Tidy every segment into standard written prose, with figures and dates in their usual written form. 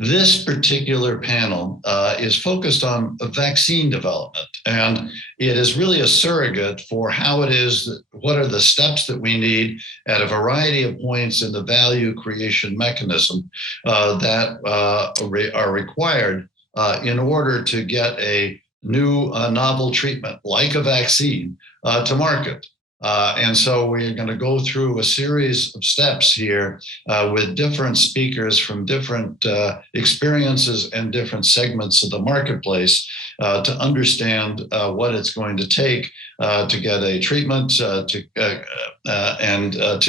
This particular panel is focused on vaccine development, and it is really a surrogate for how it is, what are the steps that we need at a variety of points in the value creation mechanism that are required in order to get a new novel treatment like a vaccine to market. And so we're going to go through a series of steps here with different speakers from different experiences and different segments of the marketplace to understand what it's going to take to get a treatment and to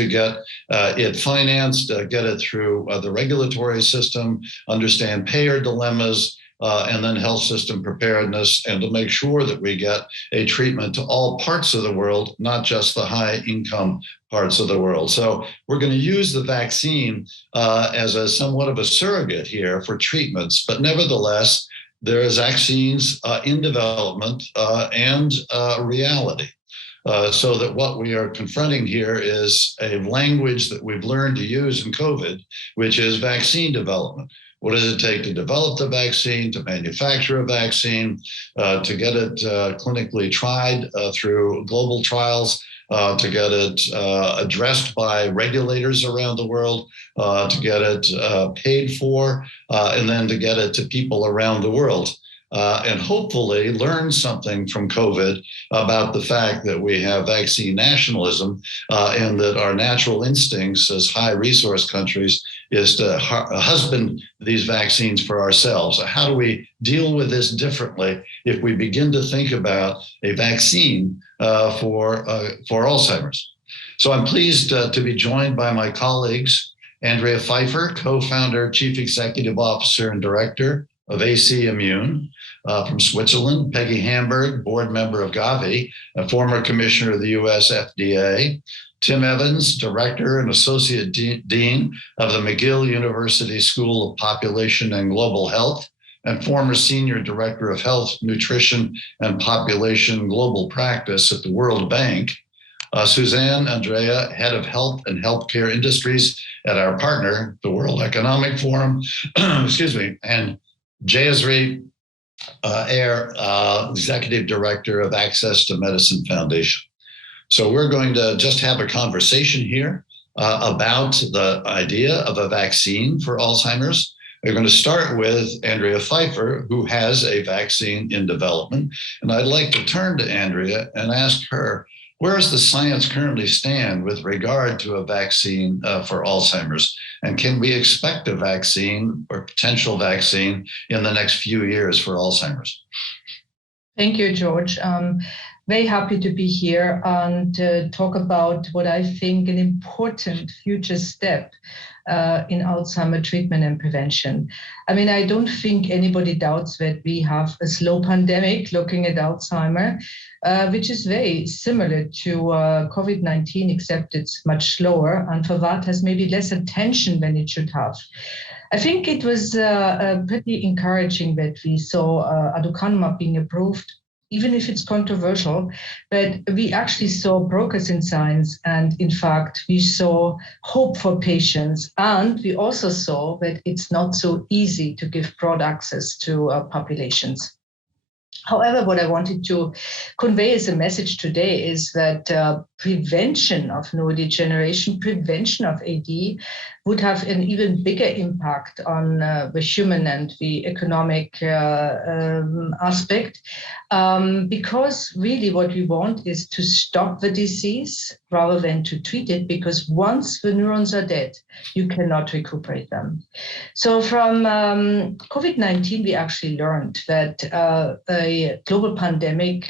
get it financed, get it through the regulatory system, understand payer dilemmas, and then health system preparedness, and to make sure that we get a treatment to all parts of the world, not just the high income parts of the world. So we're going to use the vaccine as a somewhat of a surrogate here for treatments, but nevertheless, there is vaccines in development and reality. So that what we are confronting here is a language that we've learned to use in COVID, which is vaccine development. What does it take to develop the vaccine, to manufacture a vaccine, to get it clinically tried through global trials, to get it addressed by regulators around the world, to get it paid for, and then to get it to people around the world. And hopefully learn something from COVID about the fact that we have vaccine nationalism and that our natural instincts as high resource countries is to husband these vaccines for ourselves. How do we deal with this differently if we begin to think about a vaccine for Alzheimer's? So I'm pleased to be joined by my colleagues, Andrea Pfeiffer, co-founder, chief executive officer, and director of AC Immune from Switzerland, Peggy Hamburg, board member of Gavi, a former commissioner of the US FDA, Tim Evans, director and associate dean of the McGill University School of Population and Global Health, and former senior director of health, nutrition, and population global practice at the World Bank, Suzanne Andrea, head of health and healthcare industries at our partner, the World Economic Forum, excuse me, and Jayasri Ayer, executive director of Access to Medicine Foundation. So we're going to just have a conversation here about the idea of a vaccine for Alzheimer's. We're going to start with Andrea Pfeiffer, who has a vaccine in development. And I'd like to turn to Andrea and ask her, where does the science currently stand with regard to a vaccine for Alzheimer's? And can we expect a vaccine or potential vaccine in the next few years for Alzheimer's? Thank you, George. Very happy to be here and talk about what I think an important future step in Alzheimer treatment and prevention. I mean, I don't think anybody doubts that we have a slow pandemic looking at Alzheimer, which is very similar to COVID-19, except it's much slower, and for that has maybe less attention than it should have. I think it was pretty encouraging that we saw aducanumab being approved, even if it's controversial, but we actually saw progress in science. And in fact, we saw hope for patients. And we also saw that it's not so easy to give broad access to populations. However, what I wanted to convey as a message today is that prevention of neurodegeneration, prevention of AD would have an even bigger impact on the human and the economic aspect, because really what we want is to stop the disease rather than to treat it, because once the neurons are dead, you cannot recuperate them. So from COVID-19, we actually learned that a global pandemic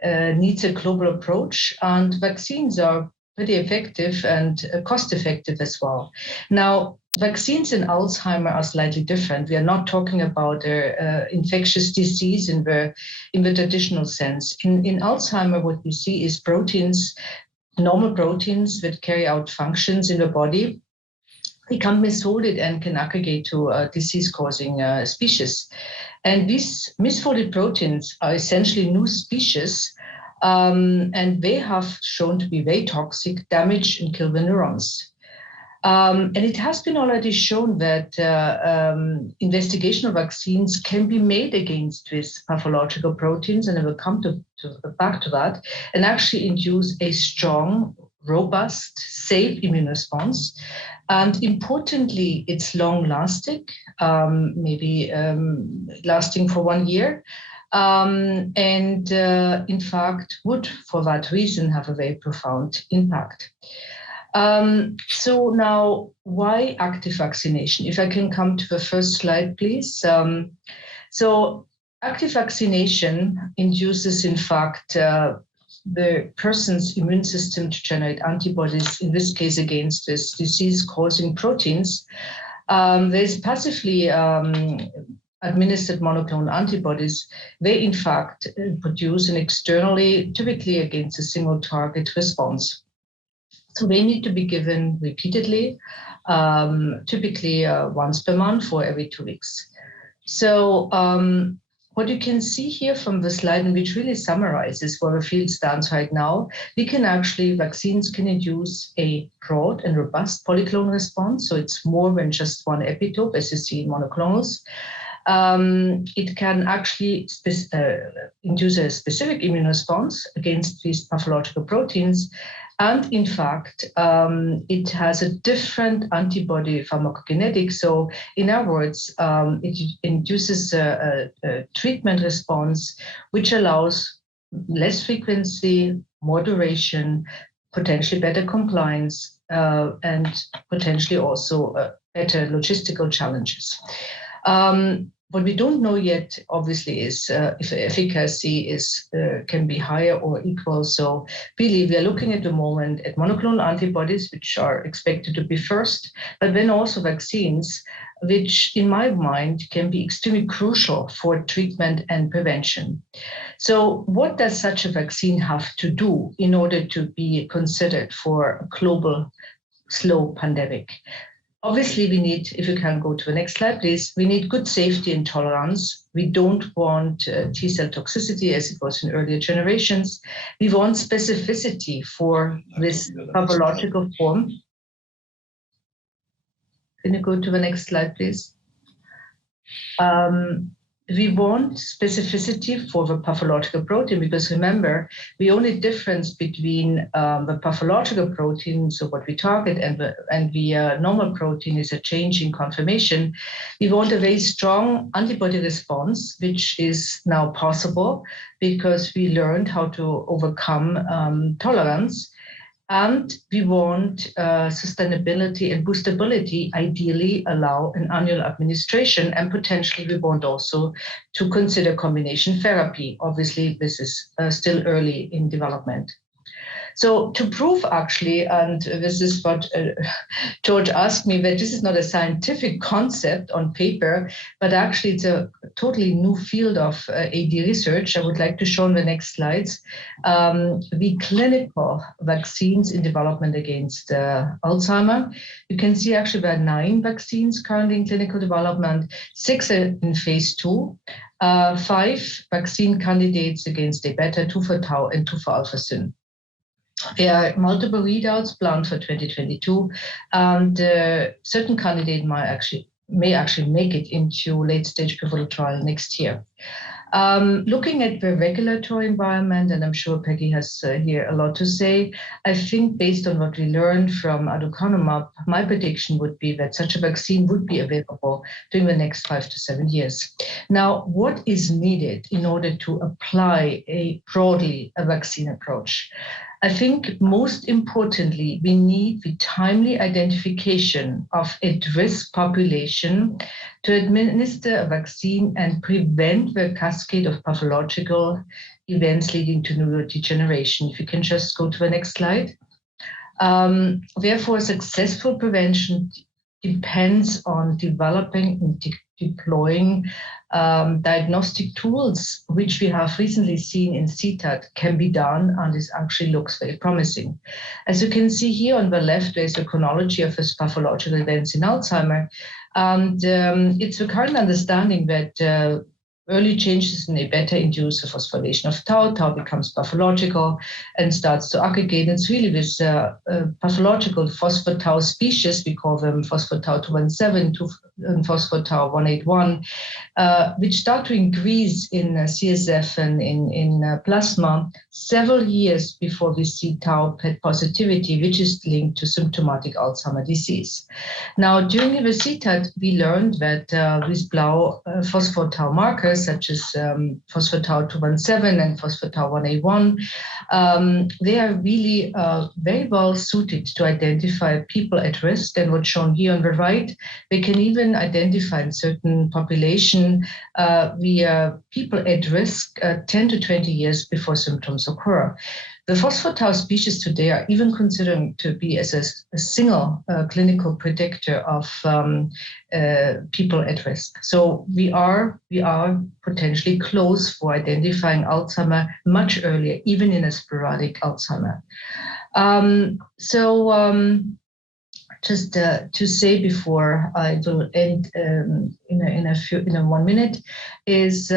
needs a global approach, and vaccines are pretty effective and cost-effective as well. Now, vaccines in Alzheimer are slightly different. We are not talking about infectious disease in the traditional sense. In Alzheimer, what we see is proteins, normal proteins that carry out functions in the body, become misfolded and can aggregate to disease-causing species. And these misfolded proteins are essentially new species, and they have shown to be very toxic, damage, and kill the neurons. And it has been already shown that investigational vaccines can be made against these pathological proteins, and I will come back to that, and actually induce a strong, robust, safe immune response. And importantly, it's long-lasting, maybe lasting for 1 year. In fact, would, for that reason, have a very profound impact. So now, why active vaccination? If I can come to the first slide, please. So active vaccination induces, in fact, the person's immune system to generate antibodies, in this case against this disease-causing proteins. There's passively administered monoclonal antibodies. They, in fact, produce an externally, typically against a single target response. So they need to be given repeatedly, typically once per month or every 2 weeks. So what you can see here from the slide, and which really summarizes where the field stands right now, vaccines can induce a broad and robust polyclonal response. So it's more than just one epitope, as you see in monoclonals. It can actually induce a specific immune response against these pathological proteins. And in fact, it has a different antibody pharmacokinetic. So in other words, it induces a treatment response, which allows less frequency, more duration, potentially better compliance, and potentially also better logistical challenges. What we don't know yet, obviously, is if efficacy can be higher or equal. So really, we are looking at the moment at monoclonal antibodies, which are expected to be first, but then also vaccines, which in my mind can be extremely crucial for treatment and prevention. So what does such a vaccine have to do in order to be considered for a global slow pandemic? Obviously, we need, if you can go to the next slide, please, we need good safety and tolerance. We don't want T-cell toxicity as it was in earlier generations. We want specificity for this pathological form. Can you go to the next slide, please? We want specificity for the pathological protein, because remember, the only difference between the pathological protein, so what we target, and the normal protein is a change in conformation. We want a very strong antibody response, which is now possible because we learned how to overcome tolerance. And we want sustainability and boostability, ideally allow an annual administration, and potentially we want also to consider combination therapy. Obviously, this is still early in development. So to prove actually, and this is what George asked me, that this is not a scientific concept on paper, but actually it's a totally new field of AD research. I would like to show on the next slides the clinical vaccines in development against Alzheimer. You can see actually there are 9 vaccines currently in clinical development, 6 are in phase 2. 5 vaccine candidates against A-beta, 2 for tau, and 2 for alpha-syn. There are multiple readouts planned for 2022, and certain candidates may actually make it into late-stage pivotal trial next year. Looking at the regulatory environment, and I'm sure Peggy has here a lot to say, I think based on what we learned from aducanumab, my prediction would be that such a vaccine would be available during the next 5 to 7 years. Now, what is needed in order to apply broadly a vaccine approach? I think most importantly, we need the timely identification of at-risk population to administer a vaccine and prevent the cascade of pathological events leading to neurodegeneration. If you can just go to the next slide. Therefore, successful prevention depends on developing and deploying diagnostic tools, which we have recently seen in CTAD can be done, and this actually looks very promising. As you can see here on the left, there's a chronology of these pathological events in Alzheimer. And it's the current understanding that early changes in A beta induce the phosphorylation of tau. Tau becomes pathological and starts to aggregate. It's really this pathological phospho-tau species, we call them phospho-tau 217 and phospho-tau 181, which start to increase in CSF and in plasma several years before we see tau PET positivity, which is linked to symptomatic Alzheimer's disease. Now, during the VIII, we learned that these Blau phospho-tau markers, such as phospho-tau 217 and phospho-tau 181, they are really very well suited to identify people at risk. And what's shown here on the right, they can even identify in certain population people at risk 10 to 20 years before symptoms occur. The phospho-tau species today are even considered to be as a single clinical predictor of people at risk. So we are potentially close for identifying Alzheimer much earlier, even in a sporadic Alzheimer. Just to say before I will end in 1 minute is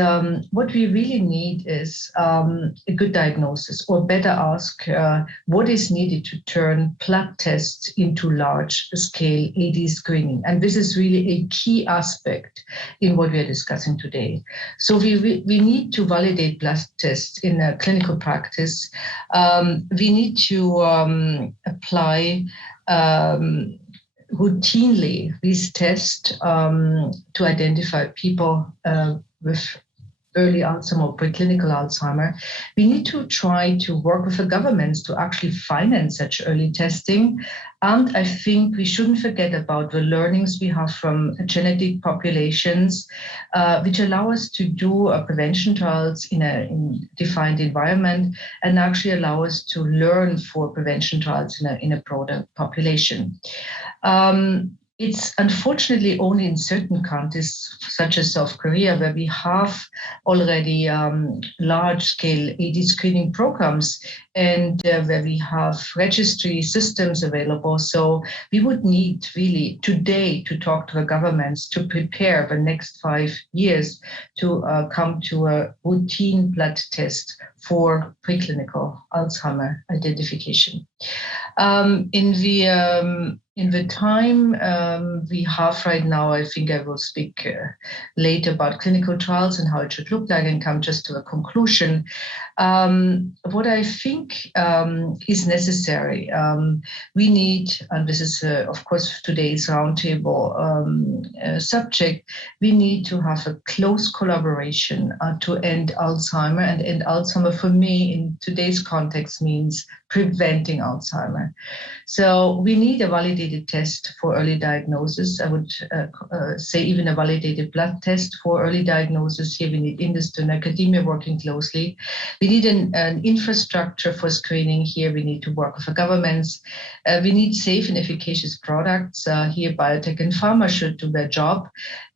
what we really need is a good diagnosis, or better ask what is needed to turn blood tests into large scale AD screening. And this is really a key aspect in what we are discussing today. So we need to validate blood tests in a clinical practice. We need to apply routinely these tests to identify people with early Alzheimer or preclinical Alzheimer. We need to try to work with the governments to actually finance such early testing. And I think we shouldn't forget about the learnings we have from genetic populations, which allow us to do prevention trials in a defined environment and actually allow us to learn for prevention trials in a broader population. It's unfortunately only in certain countries, such as South Korea, where we have already large-scale AD screening programs and where we have registry systems available. So we would need really today to talk to the governments to prepare the next 5 years to come to a routine blood test for preclinical Alzheimer identification. In the time we have right now, I think I will speak later about clinical trials and how it should look like and come just to a conclusion. What I think is necessary, we need, and this is of course today's roundtable subject, we need to have a close collaboration to end Alzheimer. And end Alzheimer for me in today's context means preventing Alzheimer. So we need a validated test for early diagnosis. I would say even a validated blood test for early diagnosis. Here we need industry and academia working closely. We need an infrastructure for screening. Here we need to work with the governments. We need safe and efficacious products. Here biotech and pharma should do their job.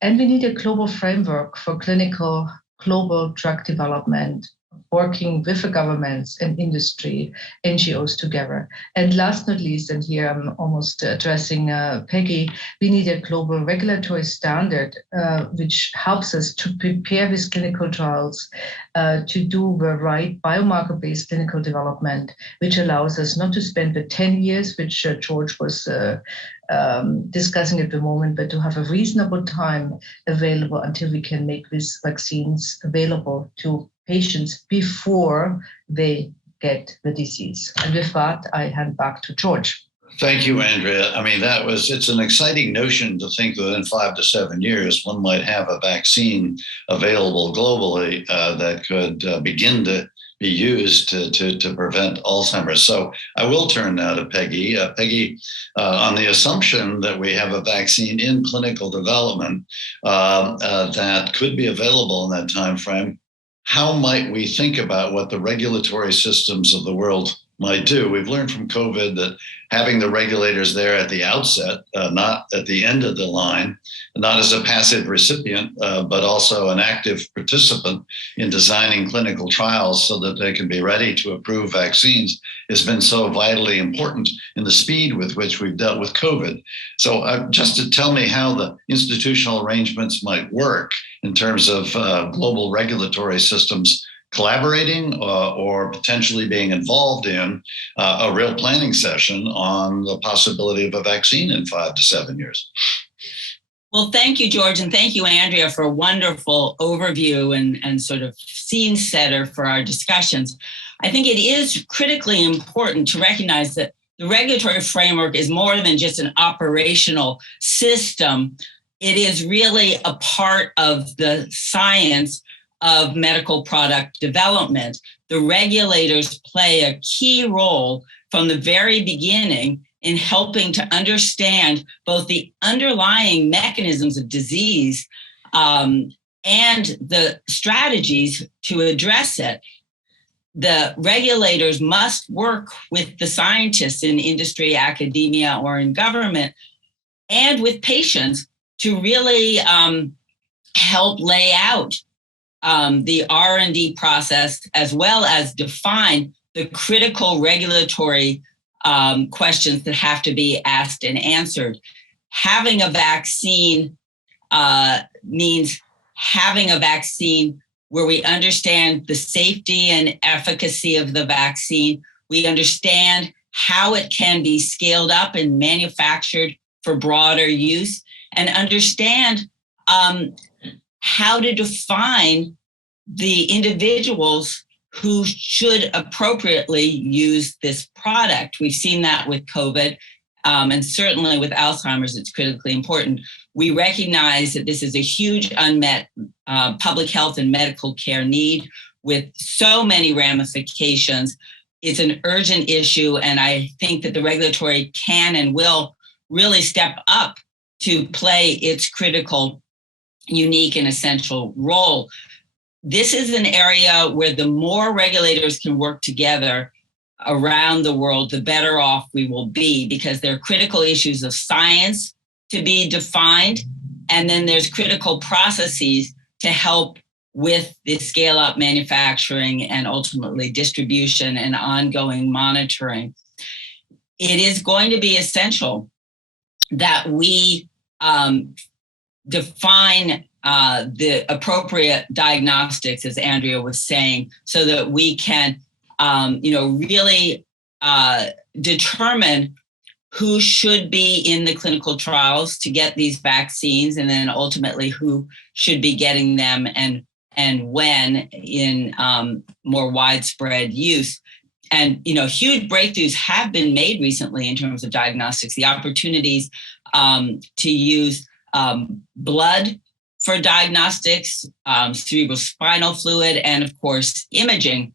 And we need a global framework for clinical global drug development, working with the governments and industry, NGOs together. And last but not least, and here I'm almost addressing Peggy, we need a global regulatory standard which helps us to prepare these clinical trials to do the right biomarker-based clinical development, which allows us not to spend the 10 years, which George was discussing at the moment, but to have a reasonable time available until we can make these vaccines available to patients before they get the disease. And with that, I hand back to George. Thank you, Andrea. I mean, it's an exciting notion to think that in 5 to 7 years, one might have a vaccine available globally that could begin to be used to prevent Alzheimer's. So I will turn now to Peggy. Peggy, on the assumption that we have a vaccine in clinical development that could be available in that time frame, how might we think about what the regulatory systems of the world might do. We've learned from COVID that having the regulators there at the outset, not at the end of the line, not as a passive recipient, but also an active participant in designing clinical trials so that they can be ready to approve vaccines, has been so vitally important in the speed with which we've dealt with COVID. So just to tell me how the institutional arrangements might work in terms of global regulatory systems collaborating or potentially being involved in a real planning session on the possibility of a vaccine in 5 to 7 years. Well, thank you, George, and thank you, Andrea, for a wonderful overview and sort of scene setter for our discussions. I think it is critically important to recognize that the regulatory framework is more than just an operational system. It is really a part of the science of medical product development. The regulators play a key role from the very beginning in helping to understand both the underlying mechanisms of disease and the strategies to address it. The regulators must work with the scientists in industry, academia, or in government, and with patients to really help lay out the R&D process, as well as define the critical regulatory questions that have to be asked and answered. Having a vaccine means having a vaccine where we understand the safety and efficacy of the vaccine. We understand how it can be scaled up and manufactured for broader use, and understand how to define the individuals who should appropriately use this product. We've seen that with COVID, and certainly with Alzheimer's, it's critically important. We recognize that this is a huge unmet public health and medical care need with so many ramifications. It's an urgent issue, and I think that the regulatory can and will really step up to play its critical, unique, and essential role. This is an area where the more regulators can work together around the world, the better off we will be, because there are critical issues of science to be defined, and then there's critical processes to help with the scale-up manufacturing and ultimately distribution and ongoing monitoring. It is going to be essential that we define the appropriate diagnostics, as Andrea was saying, so that we can, really determine who should be in the clinical trials to get these vaccines, and then ultimately who should be getting them and when in more widespread use. And, huge breakthroughs have been made recently in terms of diagnostics. The opportunities to use blood for diagnostics, cerebrospinal fluid, and of course, imaging.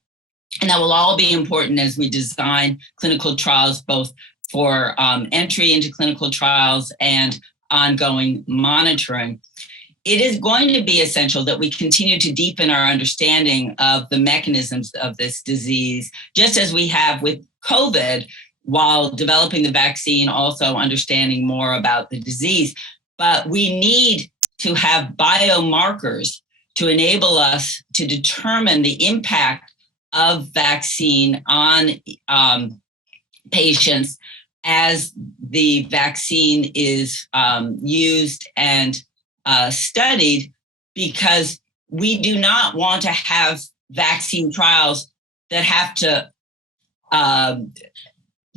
And that will all be important as we design clinical trials, both for entry into clinical trials and ongoing monitoring. It is going to be essential that we continue to deepen our understanding of the mechanisms of this disease, just as we have with COVID, while developing the vaccine, also understanding more about the disease. But we need to have biomarkers to enable us to determine the impact of vaccine on patients as the vaccine is used and studied, because we do not want to have vaccine trials that have to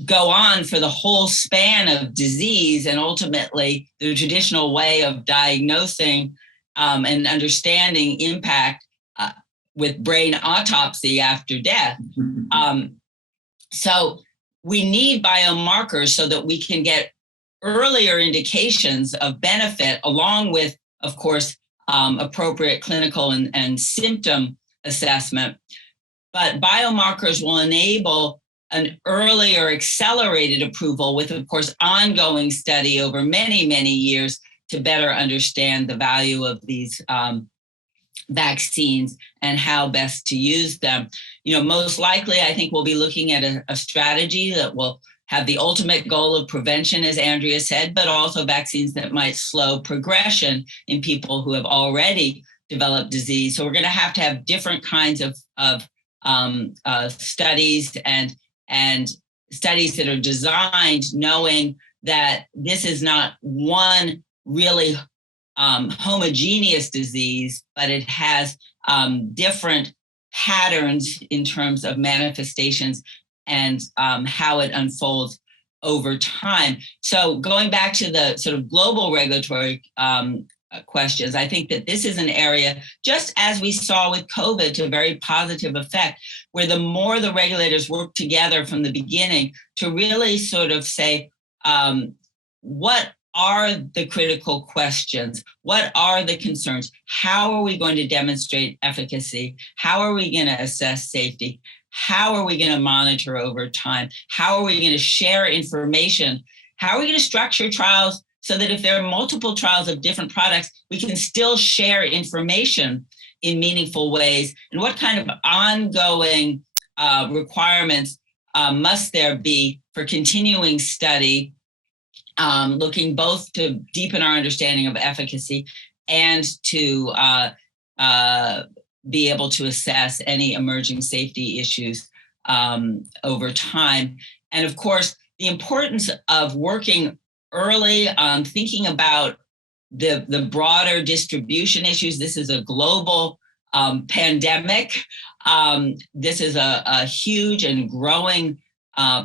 go on for the whole span of disease, and ultimately the traditional way of diagnosing and understanding impact with brain autopsy after death. So we need biomarkers so that we can get earlier indications of benefit, along with, of course, appropriate clinical and symptom assessment. But biomarkers will enable an earlier accelerated approval with, of course, ongoing study over many, many years to better understand the value of these vaccines and how best to use them. Most likely, I think we'll be looking at a strategy that will have the ultimate goal of prevention, as Andrea said, but also vaccines that might slow progression in people who have already developed disease. So we're going to have different kinds of studies and studies that are designed knowing that this is not one really homogeneous disease, but it has different patterns in terms of manifestations and how it unfolds over time. So going back to the sort of global regulatory questions, I think that this is an area, just as we saw with COVID, to a very positive effect, where the more the regulators work together from the beginning to really sort of say, what are the critical questions? What are the concerns? How are we going to demonstrate efficacy? How are we going to assess safety? How are we going to monitor over time? How are we going to share information? How are we going to structure trials so that if there are multiple trials of different products, we can still share information in meaningful ways? And what kind of ongoing requirements must there be for continuing study, looking both to deepen our understanding of efficacy and to be able to assess any emerging safety issues over time? And of course, the importance of working early on thinking about the broader distribution issues. This is a global pandemic. This is a huge and growing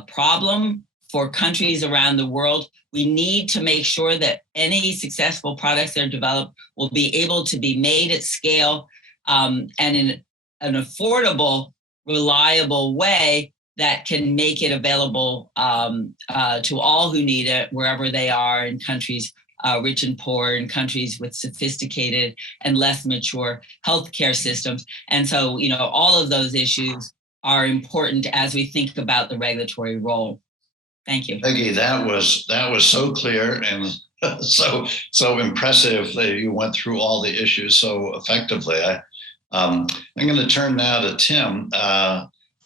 problem for countries around the world. We need to make sure that any successful products that are developed will be able to be made at scale and in an affordable, reliable way that can make it available to all who need it, wherever they are, in countries rich and poor, in countries with sophisticated and less mature healthcare systems. And so, all of those issues are important as we think about the regulatory role. Thank you. Peggy, that was so clear and so impressive that you went through all the issues so effectively. I'm going to turn now to Tim.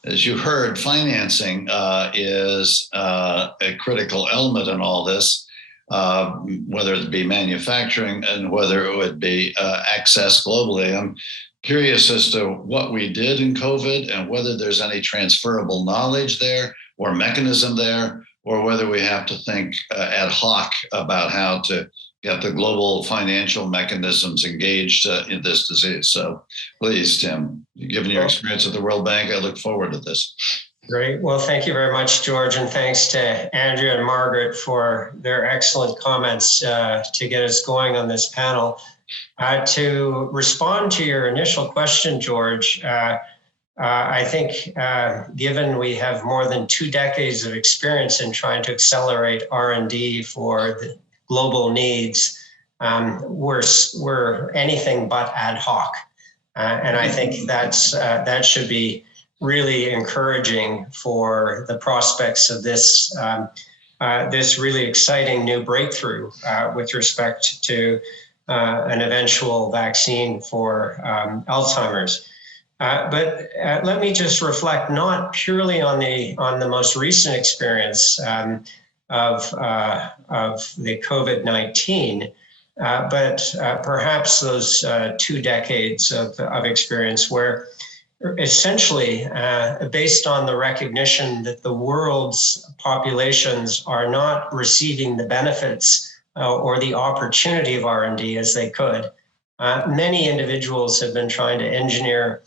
As you heard, financing is a critical element in all this, whether it be manufacturing and whether it would be access globally. I'm curious as to what we did in COVID and whether there's any transferable knowledge there or mechanism there, or whether we have to think ad hoc about how to get the global financial mechanisms engaged in this disease. So please, Tim, given your experience at the World Bank, I look forward to this. Great. Well, thank you very much, George, and thanks to Andrea and Margaret for their excellent comments to get us going on this panel. To respond to your initial question, George, I think given we have more than 2 decades of experience in trying to accelerate R&D for the global needs, we're anything but ad hoc. And I think that should be really encouraging for the prospects of this this really exciting new breakthrough with respect to an eventual vaccine for Alzheimer's. But let me just reflect not purely on the most recent experience of the COVID-19, but perhaps those 2 decades of experience where essentially based on the recognition that the world's populations are not receiving the benefits or the opportunity of R&D as they could. Many individuals have been trying to engineer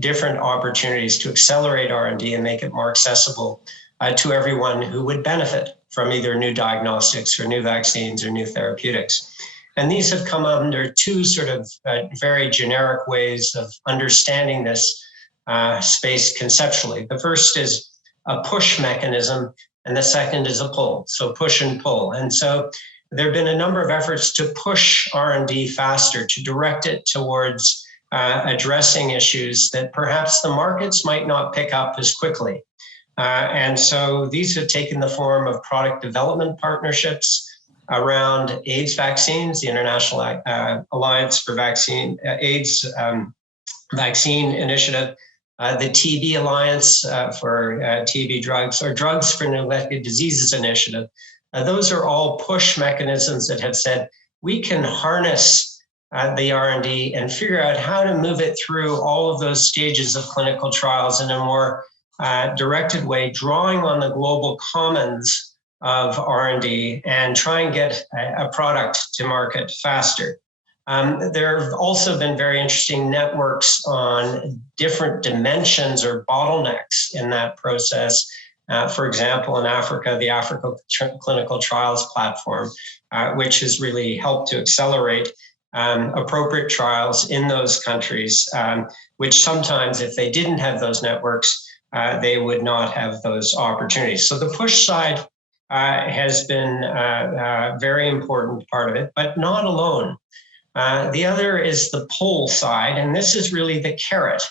different opportunities to accelerate R&D and make it more accessible to everyone who would benefit from either new diagnostics or new vaccines or new therapeutics. And these have come under 2 sort of very generic ways of understanding this space conceptually. The first is a push mechanism, and the second is a pull, so push and pull. And so there have been a number of efforts to push R&D faster, to direct it towards addressing issues that perhaps the markets might not pick up as quickly. And so these have taken the form of product development partnerships, around AIDS vaccines, the International Alliance for AIDS Vaccine Initiative, the TB Alliance for TB drugs, or Drugs for Neglected Diseases Initiative. Those are all push mechanisms that have said we can harness the R&D and figure out how to move it through all of those stages of clinical trials in a more directed way, drawing on the global commons of R&D and try and get a product to market faster. There have also been very interesting networks on different dimensions or bottlenecks in that process. For example, in Africa, the Africa Clinical Trials Platform, which has really helped to accelerate appropriate trials in those countries, which sometimes, if they didn't have those networks, they would not have those opportunities. So the push side has been a very important part of it, but not alone. The other is the pull side, and this is really the carrot.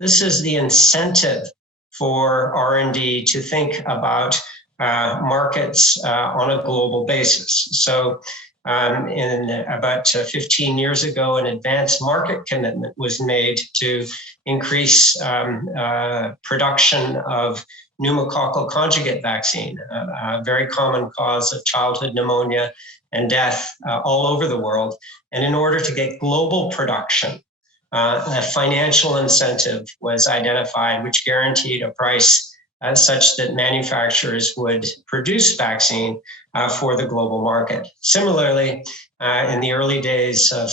This is the incentive for R&D to think about markets on a global basis. So in about 15 years ago, an advanced market commitment was made to increase production of pneumococcal conjugate vaccine, a very common cause of childhood pneumonia and death all over the world. And in order to get global production, a financial incentive was identified, which guaranteed a price such that manufacturers would produce vaccine for the global market. Similarly, in the early days of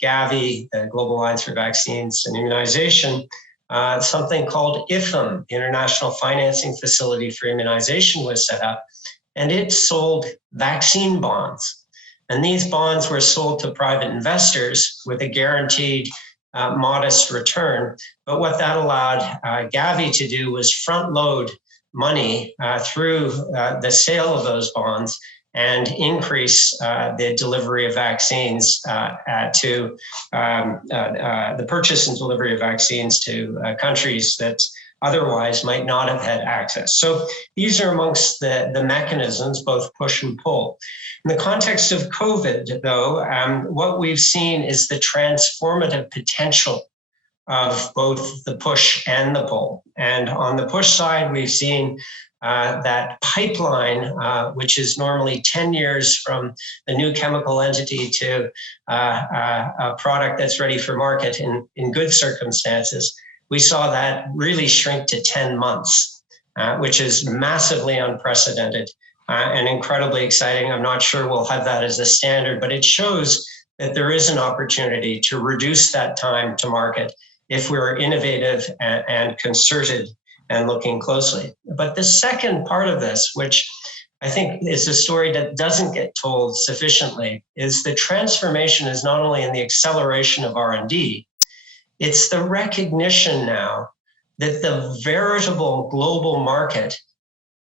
Gavi, the Global Alliance for Vaccines and Immunization, something called IFIM, the International Financing Facility for Immunization, was set up, and it sold vaccine bonds. And these bonds were sold to private investors with a guaranteed modest return. But what that allowed Gavi to do was front load money through the sale of those bonds and increase the delivery of vaccines to the purchase and delivery of vaccines to countries that otherwise might not have had access. So these are amongst the mechanisms, both push and pull. In the context of COVID, though, what we've seen is the transformative potential of both the push and the pull. And on the push side, we've seen that pipeline, which is normally 10 years from a new chemical entity to a product that's ready for market in good circumstances, we saw that really shrink to 10 months, which is massively unprecedented and incredibly exciting. I'm not sure we'll have that as a standard, but it shows that there is an opportunity to reduce that time to market if we're innovative and concerted and looking closely. But the second part of this, which I think is a story that doesn't get told sufficiently, is the transformation is not only in the acceleration of R&D, it's the recognition now that the veritable global market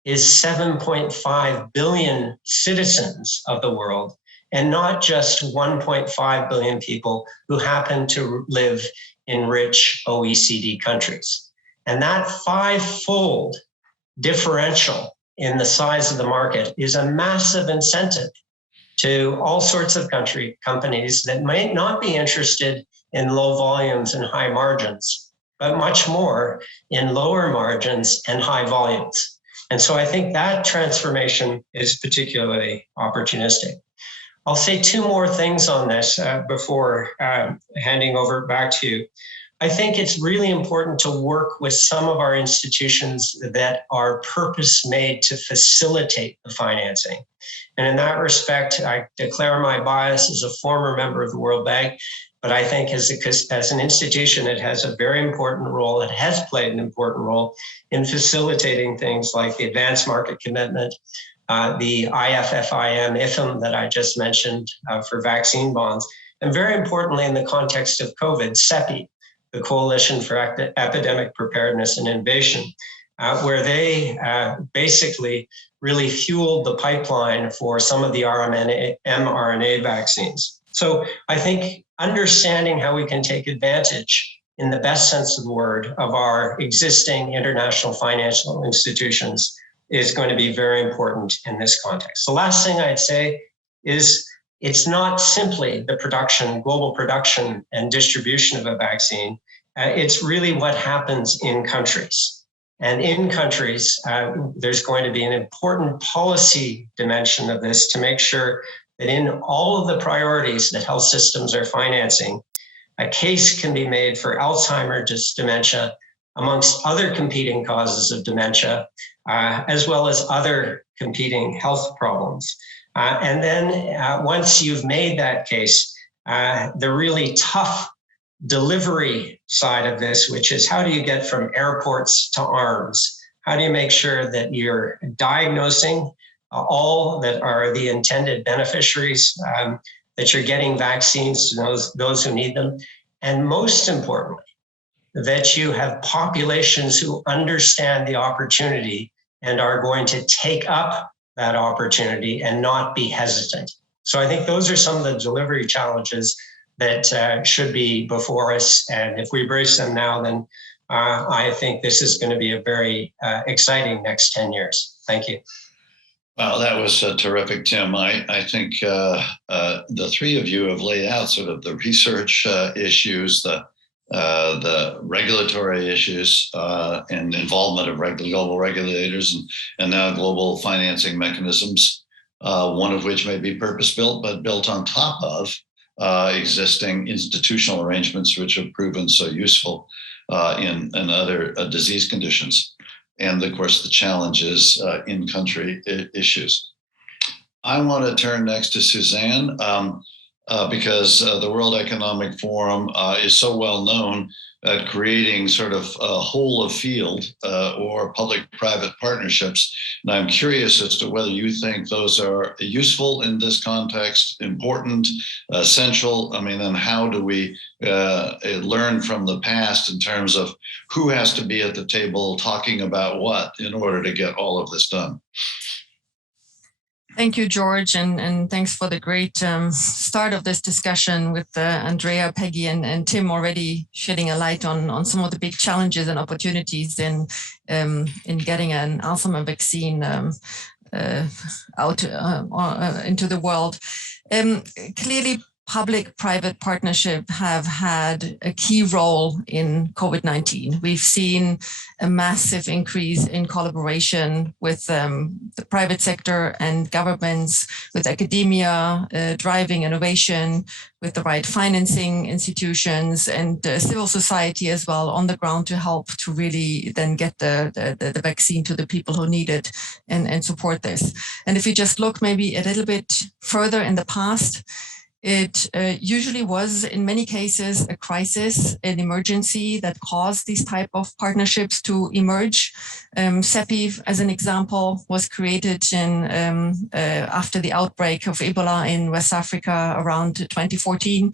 is 7.5 billion citizens of the world, and not just 1.5 billion people who happen to live in rich OECD countries. And that five-fold differential in the size of the market is a massive incentive to all sorts of companies that might not be interested in low volumes and high margins, but much more in lower margins and high volumes. And so I think that transformation is particularly opportunistic. I'll say two more things on this before handing over back to you. I think it's really important to work with some of our institutions that are purpose-made to facilitate the financing. And in that respect, I declare my bias as a former member of the World Bank, but I think as an institution, it has a very important role. It has played an important role in facilitating things like the advanced market commitment, the IFIM that I just mentioned for vaccine bonds, and very importantly, in the context of COVID, CEPI, the Coalition for Epidemic Preparedness and Innovation, where they basically really fueled the pipeline for some of the mRNA vaccines. So I think understanding how we can take advantage, in the best sense of the word, of our existing international financial institutions is going to be very important in this context. The last thing I'd say is it's not simply the production, global production and distribution of a vaccine. It's really what happens in countries. And in countries, there's going to be an important policy dimension of this to make sure that in all of the priorities that health systems are financing, a case can be made for Alzheimer's dementia, amongst other competing causes of dementia, as well as other competing health problems. And then once you've made that case, the really tough delivery side of this, which is how do you get from airports to arms? How do you make sure that you're diagnosing all that are the intended beneficiaries, that you're getting vaccines to those who need them, and most importantly, that you have populations who understand the opportunity and are going to take up that opportunity and not be hesitant. So I think those are some of the delivery challenges that should be before us. And if we embrace them now, then I think this is going to be a very exciting next 10 years. Thank you. Wow, that was terrific, Tim. I think the three of you have laid out sort of the research issues, the regulatory issues, and involvement of global regulators, and now global financing mechanisms, one of which may be purpose-built, but built on top of existing institutional arrangements, which have proven so useful in other disease conditions. And of course, the challenges in-country issues. I want to turn next to Suzanne because the World Economic Forum is so well known at creating sort of a whole of field or public-private partnerships. And I'm curious as to whether you think those are useful in this context, important, essential. I mean, and how do we learn from the past in terms of who has to be at the table talking about what in order to get all of this done? Thank you, George, and thanks for the great start of this discussion with Andrea, Peggy, and Tim already shedding a light on some of the big challenges and opportunities in getting an Alzheimer vaccine out into the world. Clearly, public-private partnership have had a key role in COVID-19. We've seen a massive increase in collaboration with the private sector and governments, with academia driving innovation, with the right financing institutions and civil society as well on the ground to help to really then get the vaccine to the people who need it and support this. And if you just look maybe a little bit further in the past, it usually was, in many cases, a crisis, an emergency that caused these type of partnerships to emerge. CEPI, as an example, was created after the outbreak of Ebola in West Africa around 2014,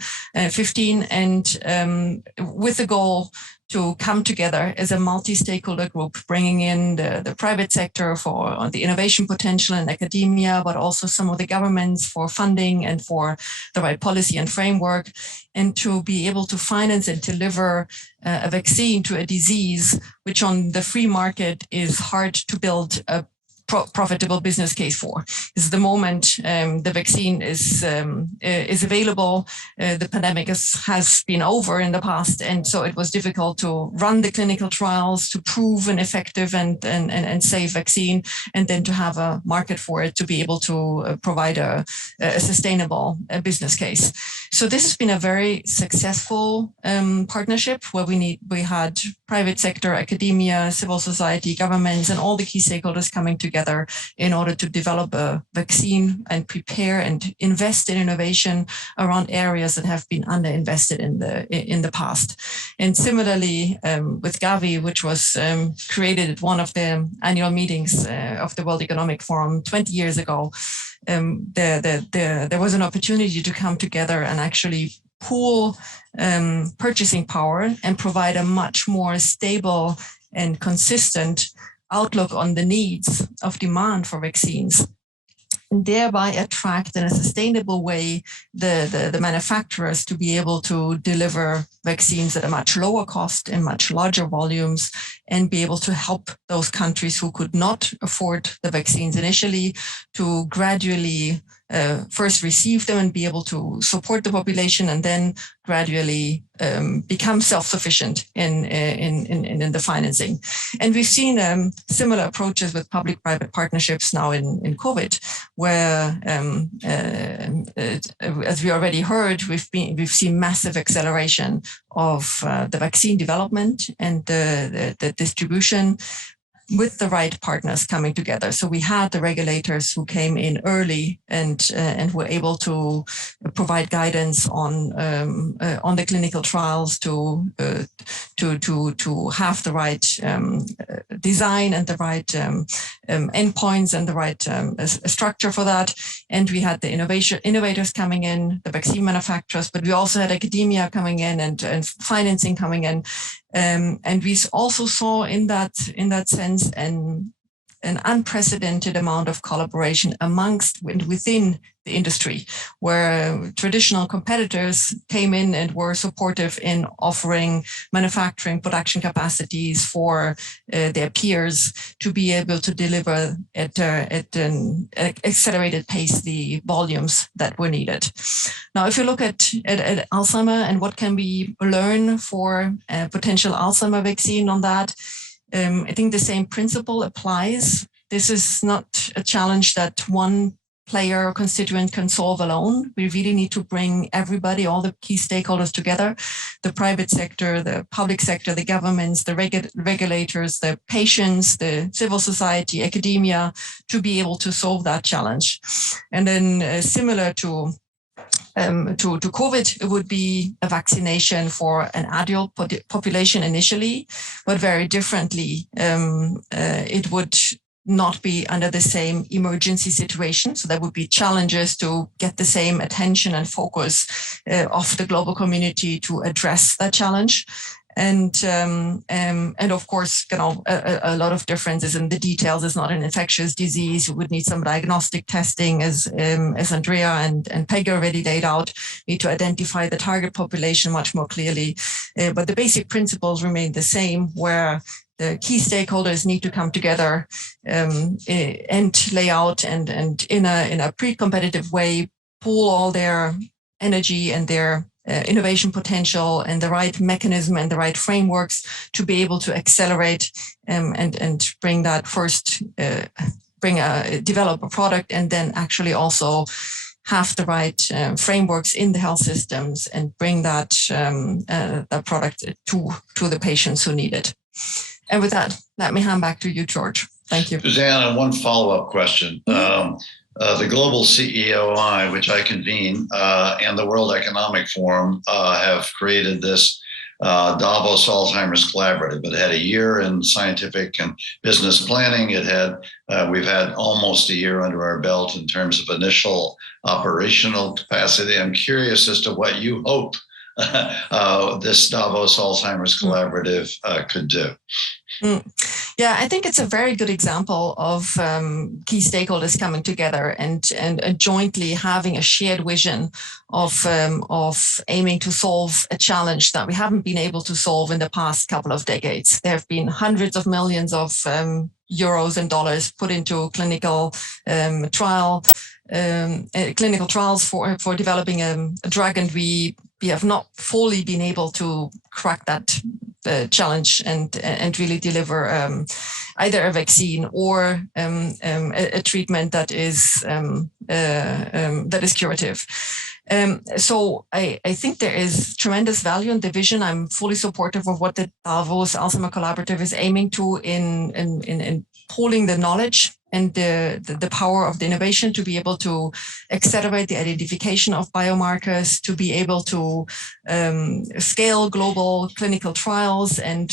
15, and with the goal to come together as a multi-stakeholder group, bringing in the private sector for the innovation potential in academia, but also some of the governments for funding and for the right policy and framework, and to be able to finance and deliver a vaccine to a disease which on the free market is hard to build a profitable business case for. Is the moment the vaccine is available, the pandemic has been over in the past, and so it was difficult to run the clinical trials to prove an effective and safe vaccine, and then to have a market for it to be able to provide a sustainable business case. So this has been a very successful partnership where we had private sector, academia, civil society, governments, and all the key stakeholders coming together in order to develop a vaccine and prepare and invest in innovation around areas that have been underinvested in the past. And similarly with Gavi, which was created at one of the annual meetings of the World Economic Forum 20 years ago, there was an opportunity to come together and actually pool purchasing power and provide a much more stable and consistent outlook on the needs of demand for vaccines, and thereby attract in a sustainable way the manufacturers to be able to deliver vaccines at a much lower cost in much larger volumes, and be able to help those countries who could not afford the vaccines initially to gradually first receive them and be able to support the population, and then gradually become self-sufficient in the financing. And we've seen similar approaches with public-private partnerships now in COVID, where, as we already heard, we've seen massive acceleration of the vaccine development and the distribution, with the right partners coming together. So we had the regulators who came in early and were able to provide guidance on the clinical trials to have the right design and the right endpoints and the right structure for that. And we had the innovators coming in, the vaccine manufacturers, but we also had academia coming in and financing coming in. And we also saw in that sense an unprecedented amount of collaboration amongst and within the industry, where traditional competitors came in and were supportive in offering manufacturing production capacities for their peers to be able to deliver at an accelerated pace the volumes that were needed. Now, if you look at Alzheimer and what can we learn for a potential Alzheimer vaccine on that, I think the same principle applies. This is not a challenge that one player or constituent can solve alone. We really need to bring everybody, all the key stakeholders together, the private sector, the public sector, the governments, the regulators, the patients, the civil society, academia, to be able to solve that challenge. And then similar to COVID, it would be a vaccination for an adult population initially, but very differently. It would not be under the same emergency situation. So there would be challenges to get the same attention and focus of the global community to address that challenge. And of course, a lot of differences in the details. It's not an infectious disease. You would need some diagnostic testing, as Andrea and Peggy already laid out. We need to identify the target population much more clearly. But the basic principles remain the same, where the key stakeholders need to come together and lay out and in a pre-competitive way, pool all their energy and their innovation potential and the right mechanism and the right frameworks to be able to accelerate and bring that first, develop a product, and then actually also have the right frameworks in the health systems and bring that product to the patients who need it. And with that, let me hand back to you, George. Thank you. Suzanne, one follow-up question. The Global CEOI, which I convene, and the World Economic Forum have created this Davos Alzheimer's Collaborative. It had a year in scientific and business planning. We've had almost a year under our belt in terms of initial operational capacity. I'm curious as to what you hope this Davos Alzheimer's Collaborative could do. Yeah, I think it's a very good example of key stakeholders coming together and jointly having a shared vision of aiming to solve a challenge that we haven't been able to solve in the past couple of decades. There have been hundreds of millions of euros and dollars put into clinical trials for developing a drug, and we have not fully been able to crack that challenge and really deliver either a vaccine or a treatment that is curative. So I think there is tremendous value in the vision. I'm fully supportive of what the Davos Alzheimer Collaborative is aiming to in pooling the knowledge and the power of the innovation to be able to accelerate the identification of biomarkers, to be able to scale global clinical trials and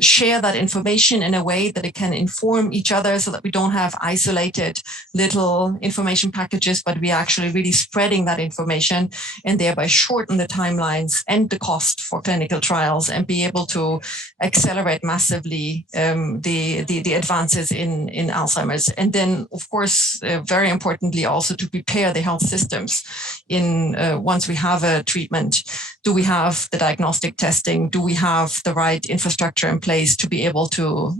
share that information in a way that it can inform each other, so that we don't have isolated little information packages, but we are actually really spreading that information and thereby shorten the timelines and the cost for clinical trials, and be able to accelerate massively the advances in Alzheimer's. And then, of course, very importantly, also to prepare the health systems once we have a treatment. Do we have the diagnostic testing? Do we have the right infrastructure in place to be able to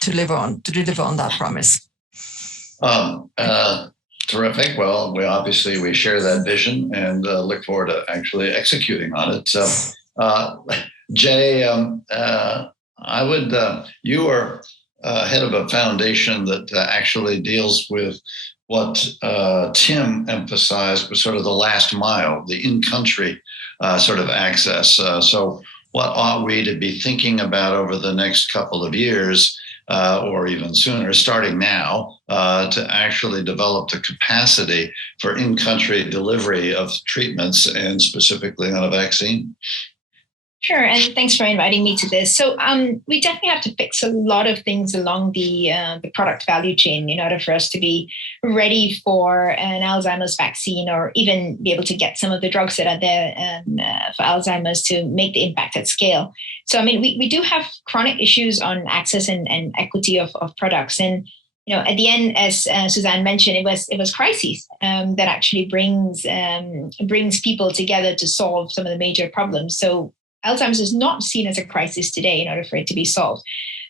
deliver on that promise? Terrific. Well, we share that vision and look forward to actually executing on it. So, Jay, you are head of a foundation that actually deals with what Tim emphasized was sort of the last mile, the in-country sort of access. So what ought we to be thinking about over the next couple of years, or even sooner, starting now, to actually develop the capacity for in-country delivery of treatments and specifically on a vaccine? Sure, and thanks for inviting me to this. So we definitely have to fix a lot of things along the product value chain in order for us to be ready for an Alzheimer's vaccine, or even be able to get some of the drugs that are there for Alzheimer's to make the impact at scale. So, I mean, we do have chronic issues on access and equity of products. And at the end, as Suzanne mentioned, it was crises that actually brings people together to solve some of the major problems. So Alzheimer's is not seen as a crisis today in order for it to be solved.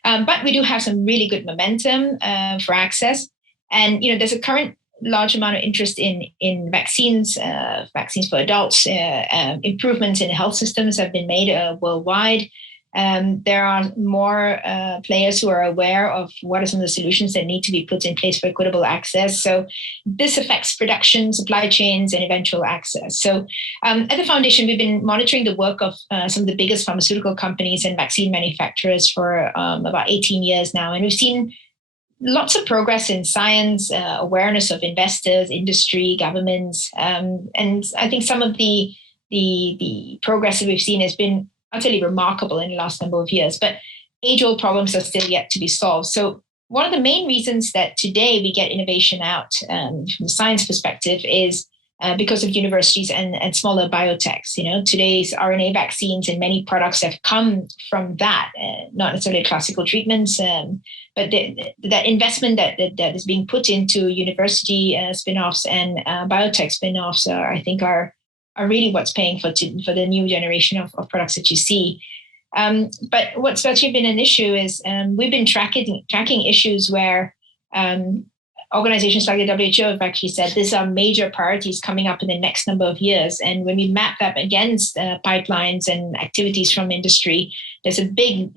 But we do have some really good momentum for access. And, there's a current large amount of interest in vaccines for adults. Improvements in health systems have been made worldwide. There are more players who are aware of what are some of the solutions that need to be put in place for equitable access. So this affects production, supply chains, and eventual access. So at the foundation, we've been monitoring the work of some of the biggest pharmaceutical companies and vaccine manufacturers for about 18 years now. And we've seen lots of progress in science, awareness of investors, industry, governments. And I think some of the progress that we've seen has been utterly remarkable in the last number of years, but age-old problems are still yet to be solved. So one of the main reasons that today we get innovation out from the science perspective is because of universities and smaller biotechs. Today's RNA vaccines and many products have come from that, not necessarily classical treatments, but that investment that is being put into university spin-offs and biotech spin-offs are really what's paying for the new generation of products that you see. But what's actually been an issue is we've been tracking issues where organizations like the WHO have actually said these are major priorities coming up in the next number of years. And when we map that against pipelines and activities from industry, there's a big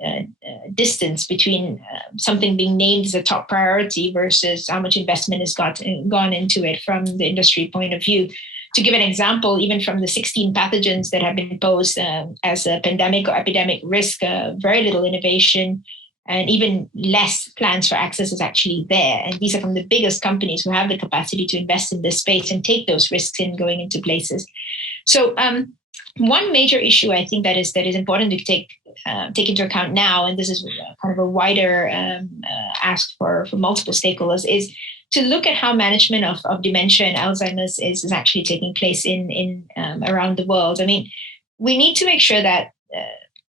distance between something being named as a top priority versus how much investment has gone into it from the industry point of view. To give an example, even from the 16 pathogens that have been posed as a pandemic or epidemic risk, very little innovation and even less plans for access is actually there. And these are from the biggest companies who have the capacity to invest in this space and take those risks in going into places. So one major issue I think that is important to take into account now, and this is kind of a wider ask for multiple stakeholders, is to look at how management of dementia and Alzheimer's is actually taking place in around the world. I mean, we need to make sure that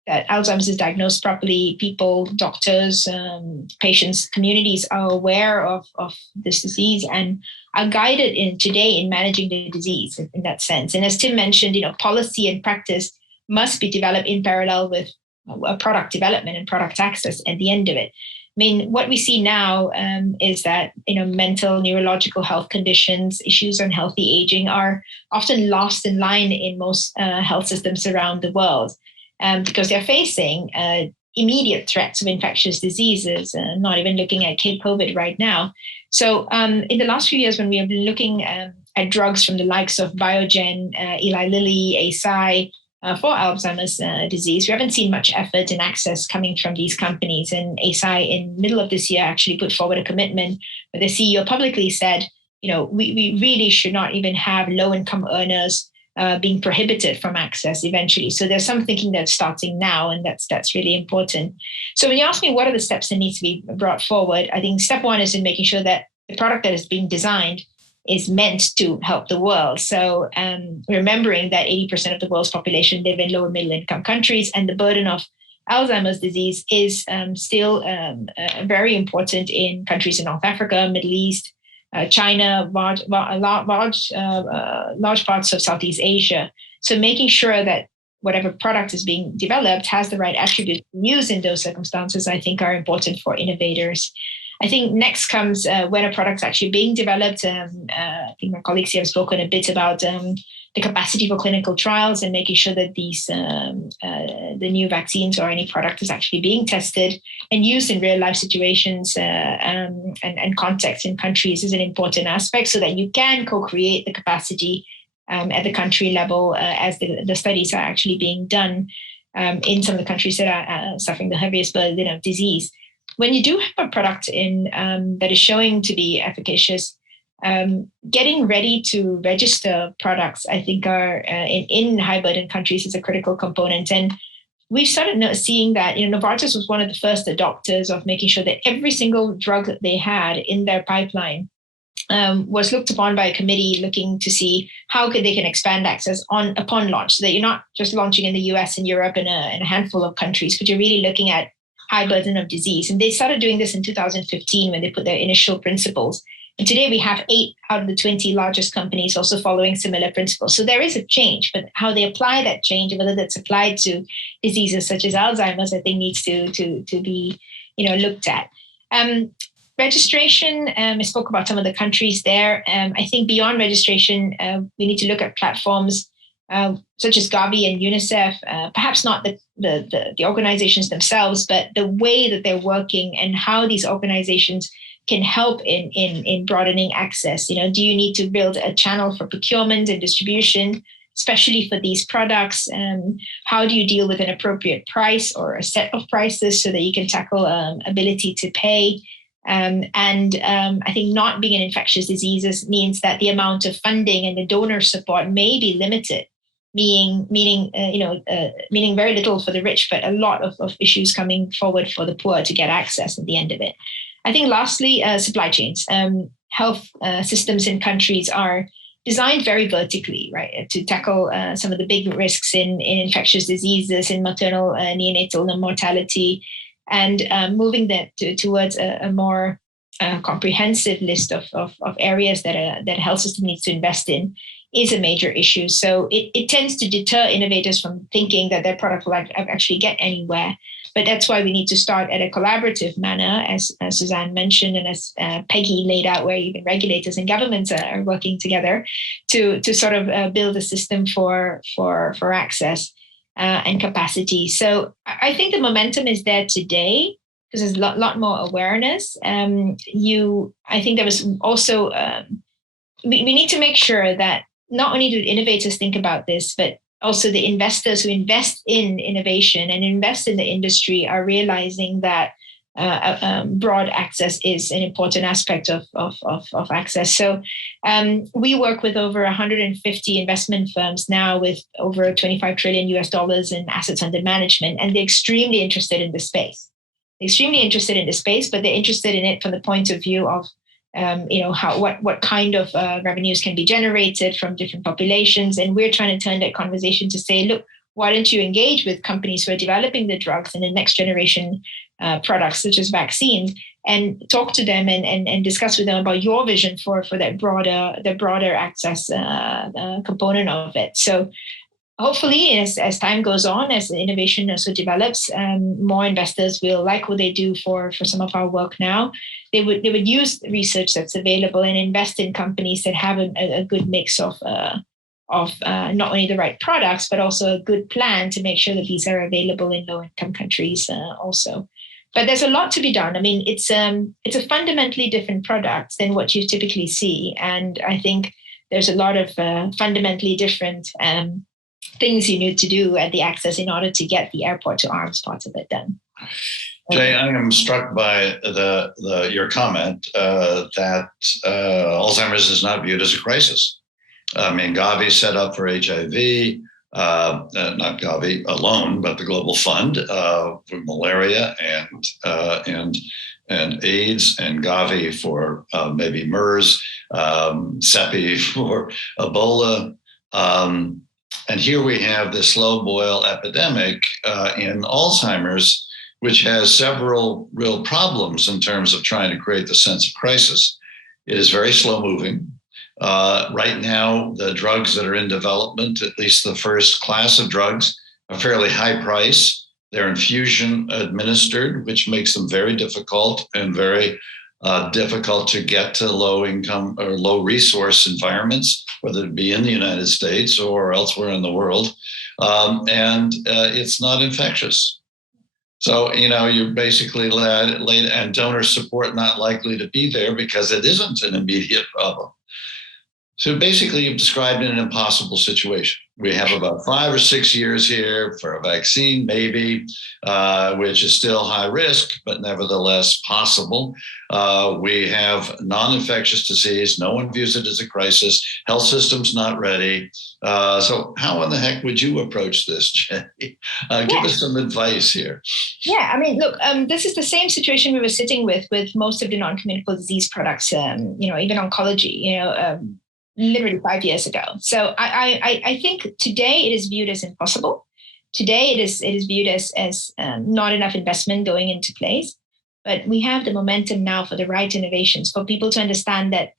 Alzheimer's is diagnosed properly. People, doctors, patients, communities are aware of this disease and are guided today in managing the disease in that sense. And as Tim mentioned, policy and practice must be developed in parallel with product development and product access at the end of it. I mean, what we see now is that, mental, neurological health conditions, issues on healthy aging are often lost in line in most health systems around the world because they're facing immediate threats of infectious diseases, not even looking at COVID right now. So in the last few years, when we have been looking at drugs from the likes of Biogen, Eli Lilly, Eisai, for Alzheimer's disease, we haven't seen much effort and access coming from these companies. And Eisai, in the middle of this year, actually put forward a commitment where the CEO publicly said, we really should not even have low-income earners being prohibited from access eventually. So there's some thinking that's starting now, and that's really important. So when you ask me what are the steps that need to be brought forward, I think step one is in making sure that the product that is being designed is meant to help the world. So remembering that 80% of the world's population live in low and middle income countries, and the burden of Alzheimer's disease is still very important in countries in North Africa, Middle East, China, large parts of Southeast Asia. So making sure that whatever product is being developed has the right attributes to use in those circumstances, I think are important for innovators. I think next comes when a product's actually being developed. I think my colleagues here have spoken a bit about the capacity for clinical trials and making sure that these the new vaccines or any product is actually being tested and used in real life situations and contexts in countries is an important aspect, so that you can co-create the capacity at the country level as the studies are actually being done in some of the countries that are suffering the heaviest burden of disease. When you do have a product in that is showing to be efficacious, getting ready to register products, I think, are in high burden countries is a critical component. And we've started seeing that, Novartis was one of the first adopters of making sure that every single drug that they had in their pipeline was looked upon by a committee looking to see how they can expand access upon launch, so that you're not just launching in the US and Europe and a handful of countries, but you're really looking at high burden of disease. And they started doing this in 2015 when they put their initial principles. And today we have 8 out of the 20 largest companies also following similar principles. So there is a change, but how they apply that change, whether that's applied to diseases such as Alzheimer's, I think needs to be looked at. Registration, I spoke about some of the countries there. I think beyond registration, we need to look at platforms such as Gavi and UNICEF, perhaps not the organizations themselves, but the way that they're working and how these organizations can help in broadening access. Do you need to build a channel for procurement and distribution, especially for these products? How do you deal with an appropriate price or a set of prices so that you can tackle ability to pay? I think not being in infectious diseases means that the amount of funding and the donor support may be limited, meaning very little for the rich, but a lot of issues coming forward for the poor to get access at the end of it. I think lastly, supply chains. Health systems in countries are designed very vertically, right, to tackle some of the big risks in infectious diseases, in maternal neonatal mortality, and moving that towards a more comprehensive list of areas that a health system needs to invest in is a major issue. So it tends to deter innovators from thinking that their product will actually get anywhere. But that's why we need to start at a collaborative manner, as Suzanne mentioned, and as Peggy laid out, where even regulators and governments are working together to sort of build a system for access and capacity. So I think the momentum is there today because there's a lot more awareness. I think there was also, we need to make sure that not only do innovators think about this, but also the investors who invest in innovation and invest in the industry are realizing that broad access is an important aspect of access. So we work with over 150 investment firms now with over $25 trillion in assets under management, and they're extremely interested in the space. They're extremely interested in the space, but they're interested in it from the point of view of what kind of revenues can be generated from different populations. And we're trying to turn that conversation to say, look, why don't you engage with companies who are developing the drugs and the next generation products, such as vaccines, and talk to them and discuss with them about your vision for that broader access component of it. So hopefully, as time goes on, as the innovation also develops, more investors will like what they do for some of our work now. They would use the research that's available and invest in companies that have a good mix of not only the right products, but also a good plan to make sure that these are available in low-income countries also. But there's a lot to be done. I mean, it's a fundamentally different product than what you typically see. And I think there's a lot of fundamentally different things you need to do at the access in order to get the airport to arms part of it done. Jay, I am struck by your comment that Alzheimer's is not viewed as a crisis. I mean, Gavi set up for HIV, not Gavi alone, but the Global Fund for malaria and AIDS, and Gavi for maybe MERS, CEPI for Ebola. And here we have this slow boil epidemic in Alzheimer's, which has several real problems in terms of trying to create the sense of crisis. It is very slow moving. Right now, the drugs that are in development, at least the first class of drugs, are fairly high price. They're infusion administered, which makes them very difficult and very difficult to get to low income or low resource environments, whether it be in the United States or elsewhere in the world. And it's not infectious. So, you're basically late and donor support not likely to be there because it isn't an immediate problem. So basically, you've described an impossible situation. We have about 5 or 6 years here for a vaccine, maybe, which is still high risk, but nevertheless possible. We have non-infectious disease. No one views it as a crisis. Health system's not ready. So how in the heck would you approach this, Jenny? Give us some advice here. Yeah, I mean, look, this is the same situation we were sitting with most of the non-communicable disease products, even oncology, literally 5 years ago. So I think today it is viewed as impossible. Today it is viewed as not enough investment going into place. But we have the momentum now for the right innovations, for people to understand that,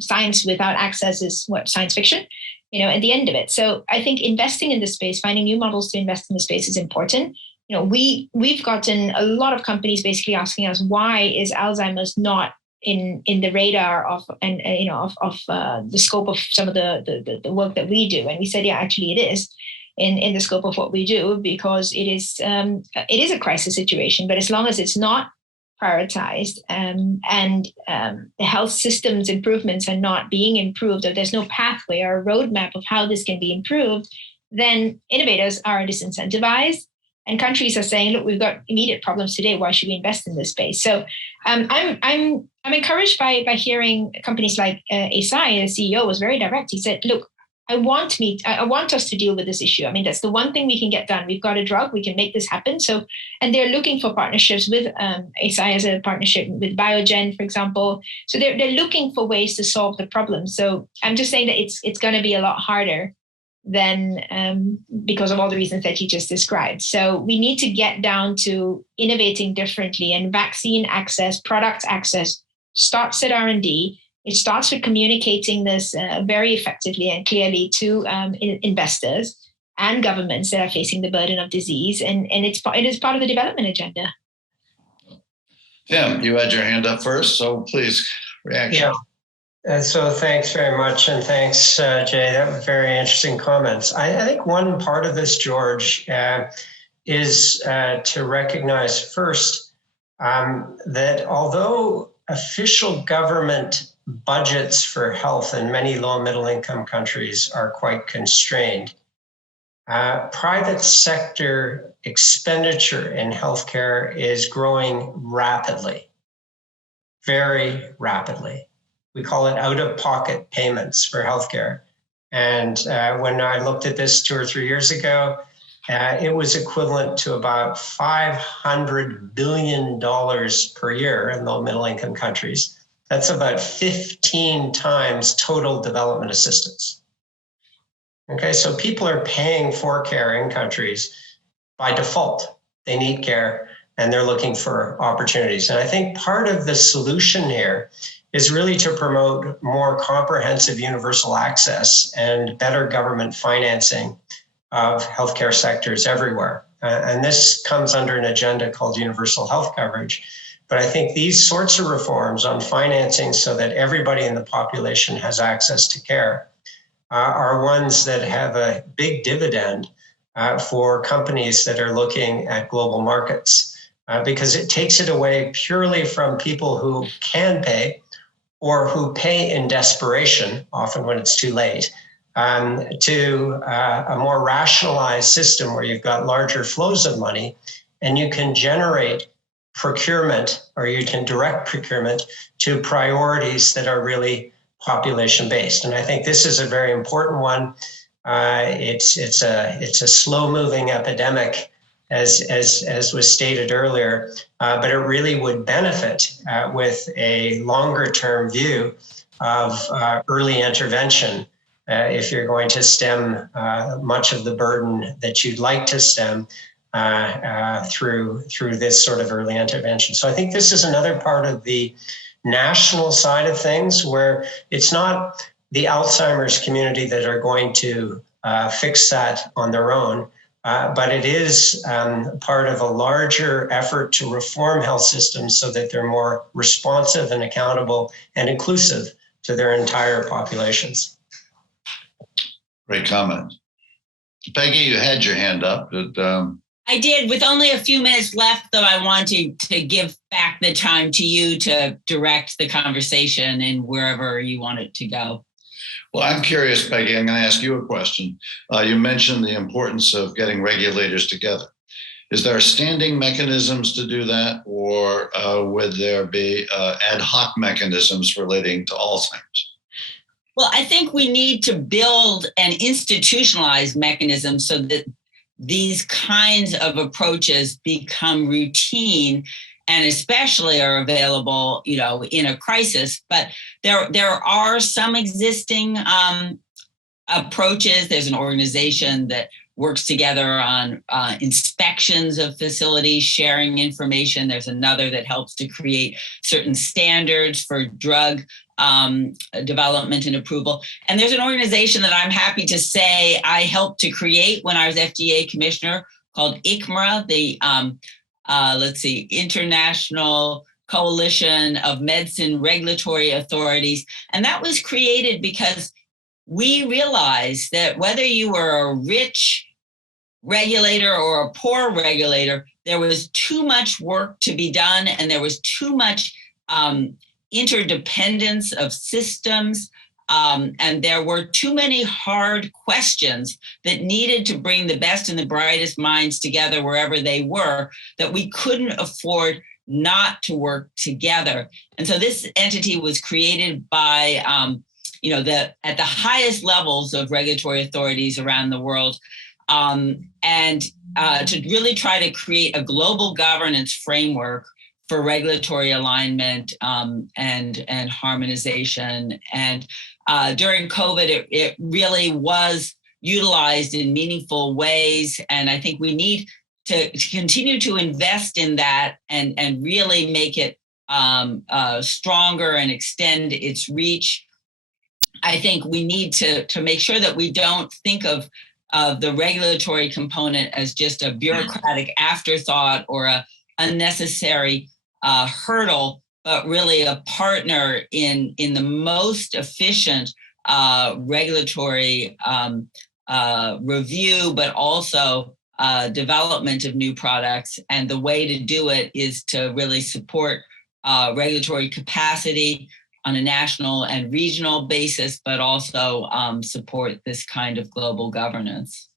science without access is science fiction, at the end of it. So I think investing in this space, finding new models to invest in the space is important. We've gotten a lot of companies basically asking us, why is Alzheimer's not in the radar of the scope of some of the work that we do? And we said, yeah, actually it is in the scope of what we do, because it is a crisis situation. But as long as it's not prioritized and the health systems improvements are not being improved, or there's no pathway or a roadmap of how this can be improved, then innovators are disincentivized. And countries are saying, look, we've got immediate problems today. Why should we invest in this space? So I'm encouraged by hearing companies like Eisai, the CEO, was very direct. He said, look, I want us to deal with this issue. I mean, that's the one thing we can get done. We've got a drug, we can make this happen. So, and they're looking for partnerships with Eisai as a partnership with Biogen, for example. So they're looking for ways to solve the problem. So I'm just saying that it's going to be a lot harder than because of all the reasons that you just described. So we need to get down to innovating differently, and vaccine access, product access starts at R&D. It starts with communicating this very effectively and clearly to investors and governments that are facing the burden of disease. And it is part of the development agenda. Tim, you had your hand up first, so please, reaction. Yeah. And so thanks very much. And thanks, Jay. That was very interesting comments. I think one part of this, George, is to recognize first that although official government budgets for health in many low and middle income countries are quite constrained, private sector expenditure in healthcare is growing rapidly, very rapidly. We call it out-of-pocket payments for healthcare. And when I looked at this 2 or 3 years ago, it was equivalent to about $500 billion per year in low middle income countries. That's about 15 times total development assistance. Okay, so people are paying for care in countries by default. They need care and they're looking for opportunities. And I think part of the solution here is really to promote more comprehensive universal access and better government financing of healthcare sectors everywhere. And this comes under an agenda called universal health coverage. But I think these sorts of reforms on financing so that everybody in the population has access to care are ones that have a big dividend for companies that are looking at global markets, because it takes it away purely from people who can pay or who pay in desperation, often when it's too late, to a more rationalized system where you've got larger flows of money and you can generate procurement, or you can direct procurement to priorities that are really population-based. And I think this is a very important one. It's a slow-moving epidemic, as was stated earlier, but it really would benefit with a longer-term view of early intervention if you're going to stem much of the burden that you'd like to stem through this sort of early intervention. So I think this is another part of the national side of things where it's not the Alzheimer's community that are going to fix that on their own, but it is part of a larger effort to reform health systems so that they're more responsive and accountable and inclusive to their entire populations. Great comment. Peggy, you had your hand up. I did. With only a few minutes left, though, I wanted to give back the time to you to direct the conversation and wherever you want it to go. Well, I'm curious, Peggy, I'm going to ask you a question. You mentioned the importance of getting regulators together. Is there standing mechanisms to do that, or would there be ad hoc mechanisms relating to Alzheimer's? Well, I think we need to build an institutionalized mechanism so that these kinds of approaches become routine and especially are available, in a crisis. But there are some existing approaches. There's an organization that works together on inspections of facilities, sharing information. There's another that helps to create certain standards for drug development and approval. And there's an organization that I'm happy to say I helped to create when I was FDA commissioner called ICMRA, the International Coalition of Medicine Regulatory Authorities. And that was created because we realized that whether you were a rich regulator or a poor regulator, there was too much work to be done, and there was too much interdependence of systems, and there were too many hard questions that needed to bring the best and the brightest minds together wherever they were, that we couldn't afford not to work together. And so this entity was created by at the highest levels of regulatory authorities around the world, and to really try to create a global governance framework for regulatory alignment and harmonization. And during COVID, it really was utilized in meaningful ways. And I think we need to continue to invest in that and really make it stronger and extend its reach. I think we need to make sure that we don't think of the regulatory component as just a bureaucratic afterthought or a unnecessary hurdle, but really a partner in the most efficient regulatory review, but also development of new products. And the way to do it is to really support regulatory capacity on a national and regional basis, but also support this kind of global governance.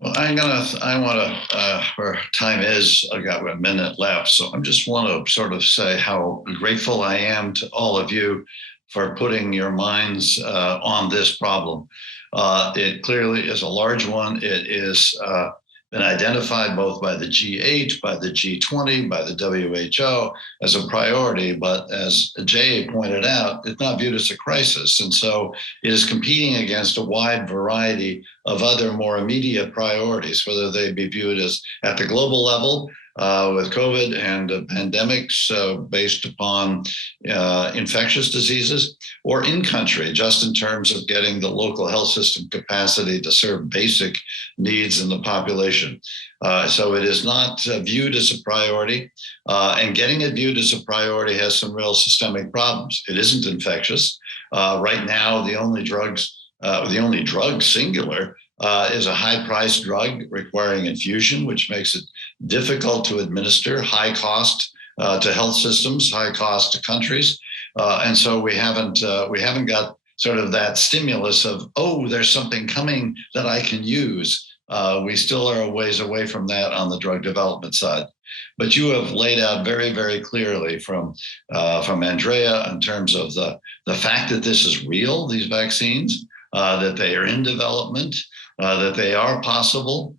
Well, where time is, I got a minute left. So I just want to sort of say how grateful I am to all of you for putting your minds on this problem. It clearly is a large one. It is been identified both by the G8, by the G20, by the WHO as a priority, but as Jay pointed out, it's not viewed as a crisis. And so it is competing against a wide variety of other more immediate priorities, whether they be viewed as at the global level with COVID and pandemics based upon infectious diseases, or in country, just in terms of getting the local health system capacity to serve basic needs in the population. So it is not viewed as a priority, and getting it viewed as a priority has some real systemic problems. It isn't infectious. Right now, the only drug singular is a high-priced drug requiring infusion, which makes it difficult to administer, high cost to health systems, high cost to countries, and so we haven't got sort of that stimulus of, oh, there's something coming that I can use. We still are a ways away from that on the drug development side. But you have laid out very, very clearly from Andrea in terms of the fact that this is real, these vaccines, that they are in development, that they are possible,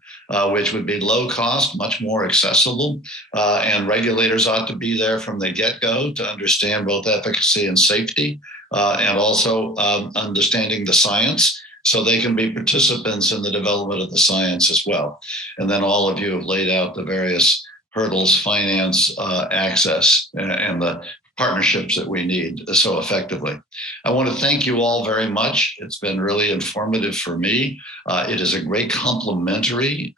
which would be low cost, much more accessible, and regulators ought to be there from the get-go to understand both efficacy and safety, and also understanding the science, so they can be participants in the development of the science as well. And then all of you have laid out the various hurdles, finance, access, and the partnerships that we need so effectively. I want to thank you all very much. It's been really informative for me. It is a great complementary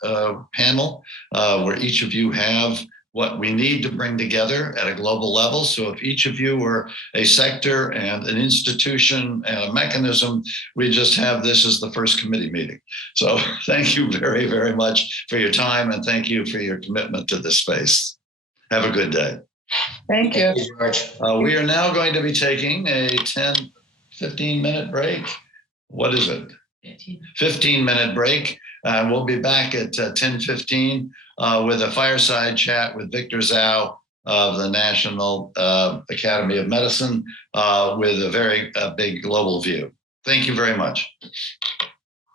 panel where each of you have what we need to bring together at a global level. So if each of you were a sector and an institution and a mechanism, we just have this as the first committee meeting. So thank you very, very much for your time, and thank you for your commitment to this space. Have a good day. Thank you. George. We are now going to be taking a 15-minute break. What is it? 15-minute break. We'll be back at 10:15 with a fireside chat with Victor Zhao of the National Academy of Medicine with a very big global view. Thank you very much.